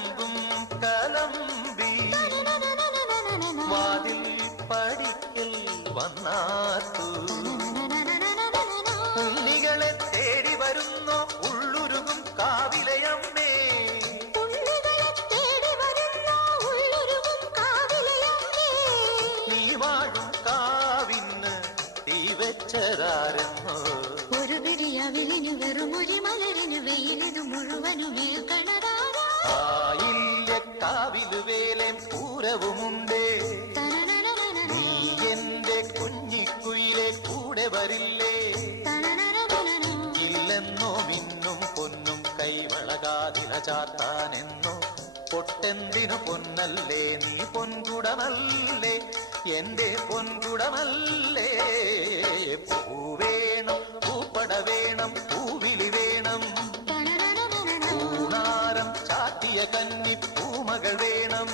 കടമ്പും കലമ്പി വാതിൽ പടിക്കൽ വന്നാത്തു ഉണ്ണികളെ തേടി വരുന്നോ ഉള്ളുരുകും കാവിലയമ്മേ നീ വാഴും കാവിന്ന് തീ വെച്ചതാരെന്നോ ഒരു പിടിയവിലിനു വെറും ഒരു മലരിനു വെയിലിനു മുഴുവനും കാവിലു വേലൻ പൂരവുമുണ്ടേ നീ എന്റെ കുഞ്ഞിക്കുയിലെ കൂടെ വരില്ലേ ഇല്ലെന്നോ മിന്നും പൊന്നും കൈവളകാതില ചാത്താനെന്നോ പൊട്ടെന്തിനു പൊന്നല്ലേ നീ പൊൻകുടമല്ലേ എന്റെ പൊൻകുടമല്ലേ പൂവേണം പൂപ്പട വേണം പൂവിളി വേണം പൂണാരം ചാത്തിയ കന്നി പൂമകൾ വേണം